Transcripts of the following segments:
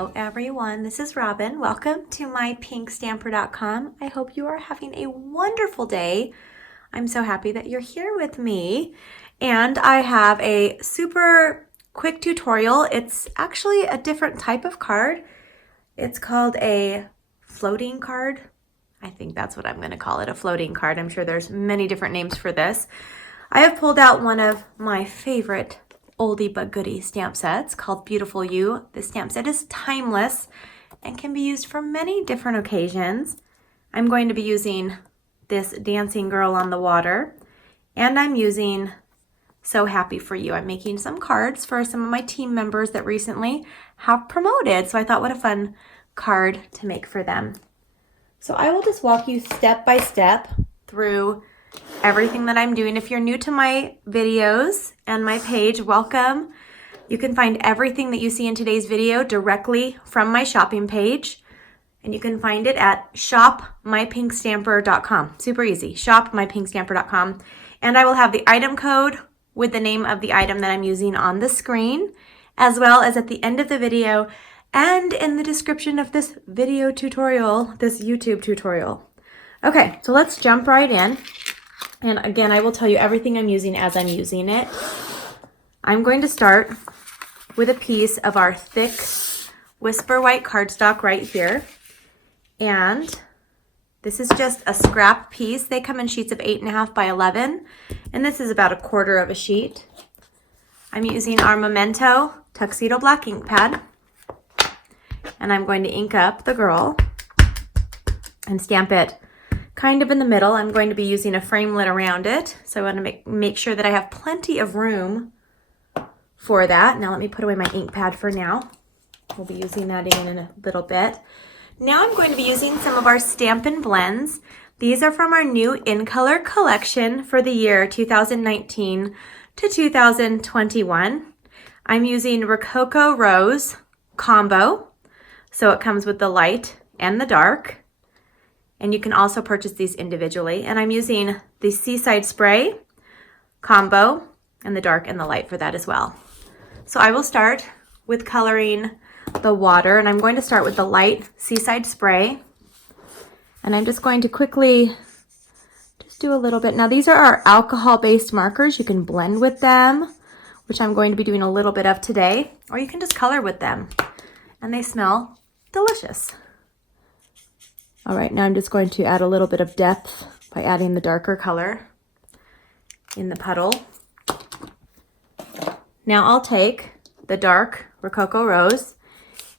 Hello everyone, this is Robyn. Welcome to mypinkstamper.com. I hope you are having a wonderful day. I'm so happy that you're here with me. And I have a super quick tutorial. It's actually a different type of card. It's called a floating card. I think that's what I'm going to call it, a floating card. I'm sure there's many different names for this. I have pulled out one of my favorite oldie but goodie stamp sets called Beautiful You. This stamp set is timeless and can be used for many different occasions. I'm going to be using this dancing girl on the water, and I'm using So Happy for You. I'm making some cards for some of my team members that recently have promoted, so I thought what a fun card to make for them. So I will just walk you step by step through everything that I'm doing. If you're new to my videos and my page, welcome. You can find everything that you see in today's video directly from my shopping page, and you can find it at shopmypinkstamper.com. Super easy, shopmypinkstamper.com. And I will have the item code with the name of the item that I'm using on the screen, as well as at the end of the video and in the description of this video tutorial, this YouTube tutorial. Okay, so let's jump right in. And again, I will tell you everything I'm using as I'm using it. I'm going to start with a piece of our thick Whisper White cardstock right here. And this is just a scrap piece. They come in sheets of 8.5 by 11. And this is about 1/4 of a sheet. I'm using our MEMENTO Tuxedo Black ink pad. And I'm going to ink up the girl and stamp it kind of in the middle. I'm going to be using a framelit around it, so I want to make sure that I have plenty of room for that. Now let me put away my ink pad for now. We'll be using that again in a little bit. Now I'm going to be using some of our Stampin' Blends. These are from our new In Color collection for the year 2019 to 2021. I'm using Rococo Rose combo, so it comes with the light and the dark. And you can also purchase these individually. And I'm using the Seaside Spray combo and the dark and the light for that as well. So I will start with coloring the water, and I'm going to start with the light Seaside Spray. And I'm just going to quickly just do a little bit. Now these are our alcohol-based markers. You can blend with them, which I'm going to be doing a little bit of today, or you can just color with them. And they smell delicious. All right, now I'm just going to add a little bit of depth by adding the darker color in the puddle. Now I'll take the dark Rococo Rose,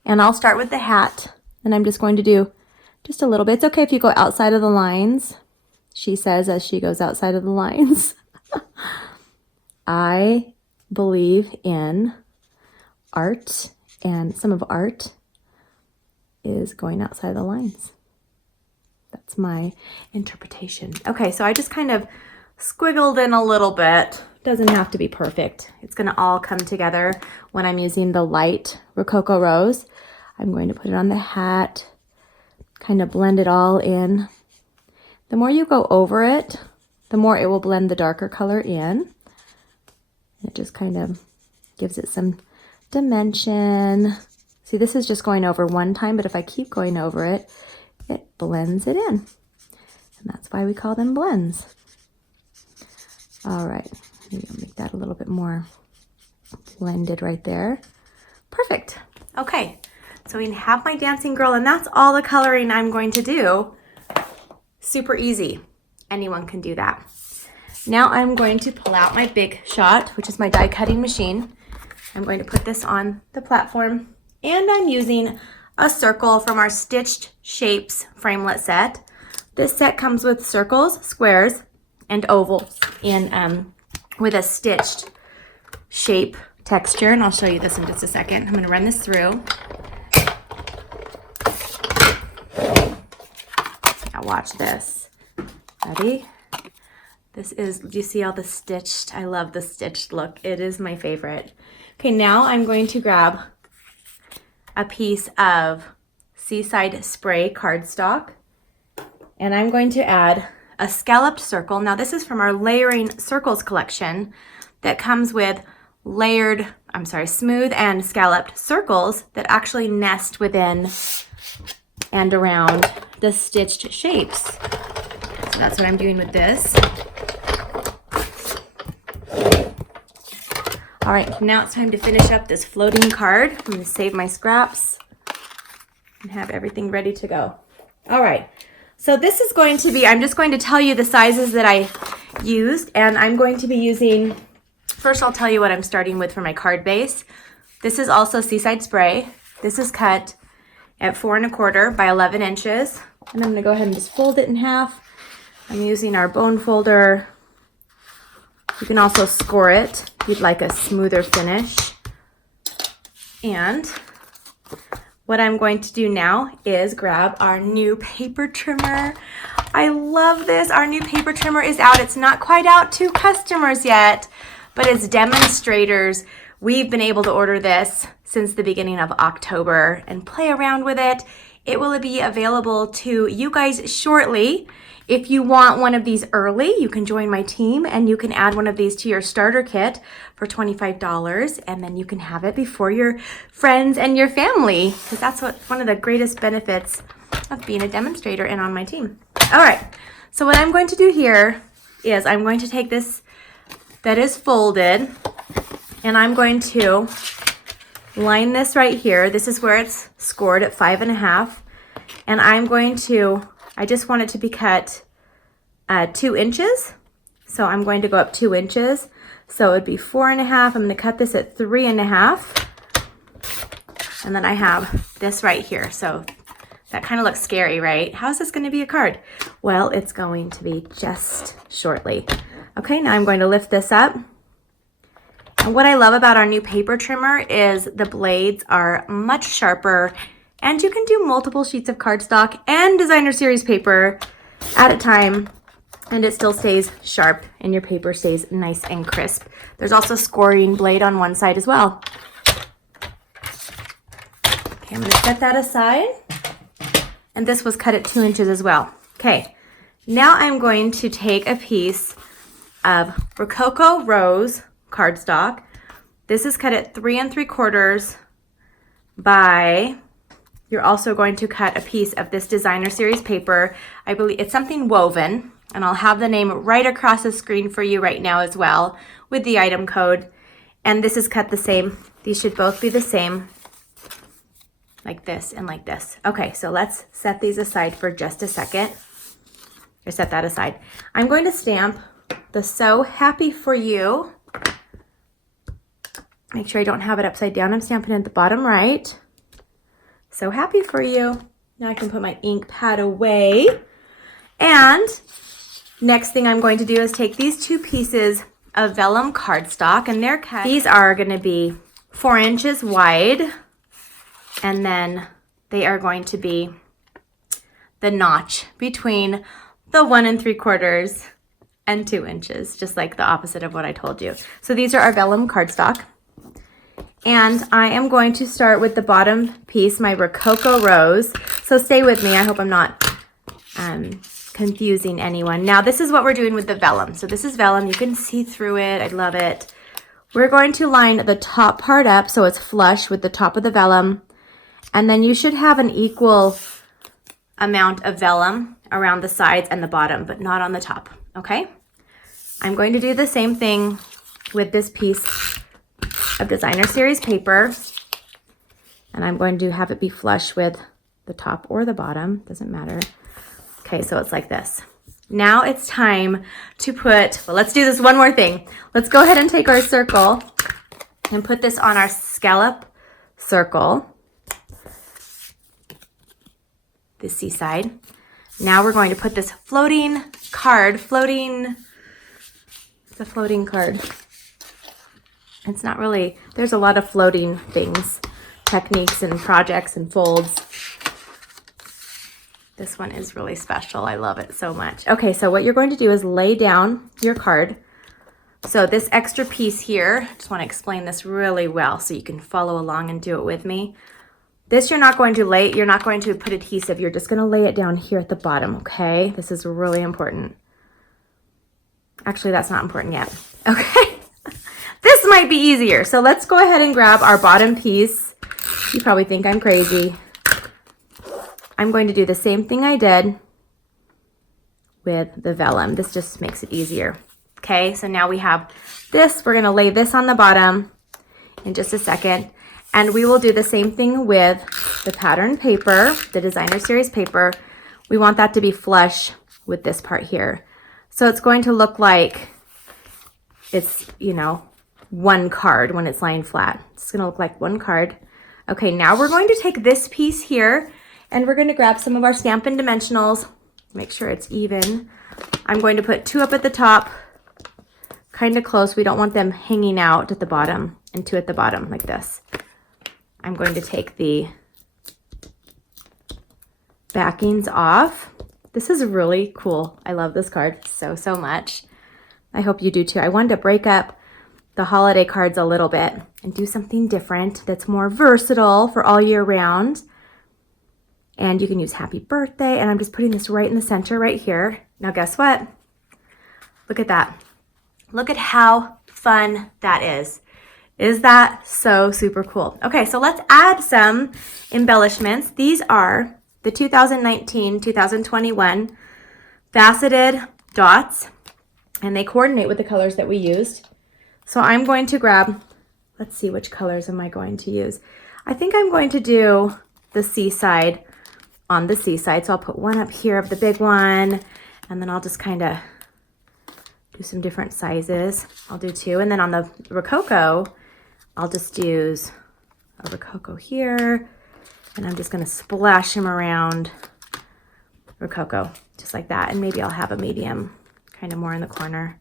and I'll start with the hat, and I'm just going to do just a little bit. It's okay if you go outside of the lines, she says as she goes outside of the lines. I believe in art, and some of art is going outside the lines. That's my interpretation. Okay, so I just kind of squiggled in a little bit. Doesn't have to be perfect. It's gonna all come together when I'm using the light Rococo Rose. I'm going to put it on the hat, kind of blend it all in. The more you go over it, the more it will blend the darker color in. It just kind of gives it some dimension. See, this is just going over one time, but if I keep going over it, it blends it in. And that's why we call them blends. All right, maybe I'll make that a little bit more blended right there. Perfect. Okay, so we have my dancing girl, and that's all the coloring I'm going to do. Super easy. Anyone can do that. Now I'm going to pull out my Big Shot, which is my die cutting machine. I'm going to put this on the platform, and I'm using a circle from our Stitched Shapes framelit set. This set comes with circles, squares, and ovals in with a stitched shape texture, and I'll show you this in just a second. I'm going to run this through. Now watch this. Ready? This is, do you see all the stitched? I love the stitched look. It is my favorite. Okay, now I'm going to grab a piece of Seaside Spray cardstock, and I'm going to add a scalloped circle. Now this is from our Layering Circles collection that comes with smooth and scalloped circles that actually nest within and around the stitched shapes. So that's what I'm doing with this. All right, now it's time to finish up this floating card. I'm gonna save my scraps and have everything ready to go. All right, so this is going to be, I'm just going to tell you the sizes that I used, and I'm going to be using, first I'll tell you what I'm starting with for my card base. This is also Seaside Spray. This is cut at 4 1/4 by 11 inches. And I'm gonna go ahead and just fold it in half. I'm using our bone folder. You can also score it if you'd like a smoother finish. And what I'm going to do now is grab our new paper trimmer. I love this. Our new paper trimmer is out. It's not quite out to customers yet, but it's Demonstrators. We've been able to order this since the beginning of October and play around with it. It will be available to you guys shortly. If you want one of these early, you can join my team and you can add one of these to your starter kit for $25, and then you can have it before your friends and your family, because that's one of the greatest benefits of being a demonstrator and on my team. All right, so what I'm going to do here is I'm going to take this that is folded, and I'm going to line this right here. This is where it's scored at 5 1/2, and I just want it to be cut 2 inches. So I'm going to go up 2 inches. So it'd be 4 1/2. I'm going to cut this at 3 1/2. And then I have this right here. So that kind of looks scary, right? How's this going to be a card? Well, it's going to be just shortly. Okay, now I'm going to lift this up. And what I love about our new paper trimmer is the blades are much sharper, and you can do multiple sheets of cardstock and designer series paper at a time, and it still stays sharp and your paper stays nice and crisp. There's also a scoring blade on one side as well. Okay, I'm gonna set that aside. And this was cut at 2 inches as well. Okay, now I'm going to take a piece of Rococo Rose cardstock. This is cut at 3 3/4 by, you're also going to cut a piece of this designer series paper. I believe it's something woven, and I'll have the name right across the screen for you right now as well with the item code. And this is cut the same. These should both be the same, like this and like this. Okay, so let's set these aside for just a second. Or set that aside. I'm going to stamp the So Happy For You. Make sure I don't have it upside down. I'm stamping it at the bottom right. So Happy For You. Now I can put my ink pad away. And next thing I'm going to do is take these 2 pieces of vellum cardstock, and they're cut. These are going to be 4 inches wide, and then they are going to be the notch between the 1 3/4 and 2 inches, just like the opposite of what I told you. So these are our vellum cardstock. And I am going to start with the bottom piece, my Rococo Rose. So stay with me. I hope I'm not confusing anyone. Now this is what we're doing with the vellum. So this is vellum. You can see through it. I love it. We're going to line the top part up so it's flush with the top of the vellum. And then you should have an equal amount of vellum around the sides and the bottom, but not on the top, okay? I'm going to do the same thing with this piece of designer series paper, and I'm going to have it be flush with the top or the bottom, doesn't matter. Okay, so it's like this. Now it's time to put, well, let's do this one more thing. Let's go ahead and take our circle and put this on our scallop circle, the seaside. Now we're going to put this floating card, it's a floating card. It's not really, there's a lot of floating things, techniques and projects and folds. This one is really special. I love it so much. Okay, so what you're going to do is lay down your card. So this extra piece here, I just want to explain this really well so you can follow along and do it with me. This you're not going to put adhesive, you're just going to lay it down here at the bottom, okay? This is really important. Actually, that's not important yet. Okay. This might be easier. So let's go ahead and grab our bottom piece. You probably think I'm crazy. I'm going to do the same thing I did with the vellum. This just makes it easier. Okay, so now we have this. We're gonna lay this on the bottom in just a second. And we will do the same thing with the pattern paper, the designer series paper. We want that to be flush with this part here. So it's going to look like it's, you know, one card when it's lying flat. It's gonna look like one card. Okay, now we're going to take this piece here and we're gonna grab some of our Stampin' Dimensionals. Make sure it's even. I'm going to put 2 up at the top, kind of close. We don't want them hanging out at the bottom, and 2 at the bottom like this. I'm going to take the backings off. This is really cool. I love this card so, so much. I hope you do too. I wanted to break up the holiday cards a little bit and do something different that's more versatile for all year round. And you can use happy birthday, and I'm just putting this right in the center right here. Now guess what? Look at that. Look at how fun that is. Is that so super cool? Okay, so let's add some embellishments. These are the 2019-2021 faceted dots, and they coordinate with the colors that we used. So I'm going to grab, let's see, which colors am I going to use? I think I'm going to do the Seaside on the Seaside. So I'll put one up here of the big one, and then I'll just kind of do some different sizes. I'll do 2. And then on the Rococo, I'll just use a Rococo here, and I'm just going to splash them around Rococo, just like that. And maybe I'll have a medium kind of more in the corner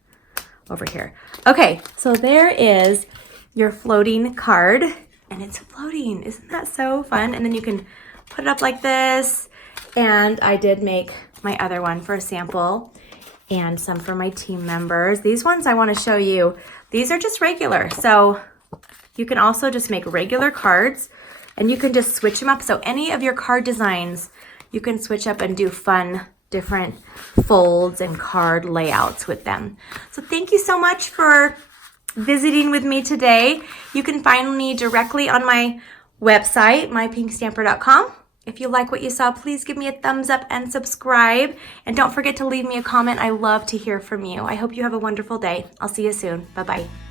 over here. Okay, so there is your floating card, and it's floating. Isn't that so fun? And then you can put it up like this. And I did make my other one for a sample and some for my team members. These ones I want to show you. These are just regular. So you can also just make regular cards, and you can just switch them up. So any of your card designs, you can switch up and do fun, different folds and card layouts with them. So thank you so much for visiting with me today. You can find me directly on my website, mypinkstamper.com. If you like what you saw, please give me a thumbs up and subscribe. And don't forget to leave me a comment. I love to hear from you. I hope you have a wonderful day. I'll see you soon. Bye-bye.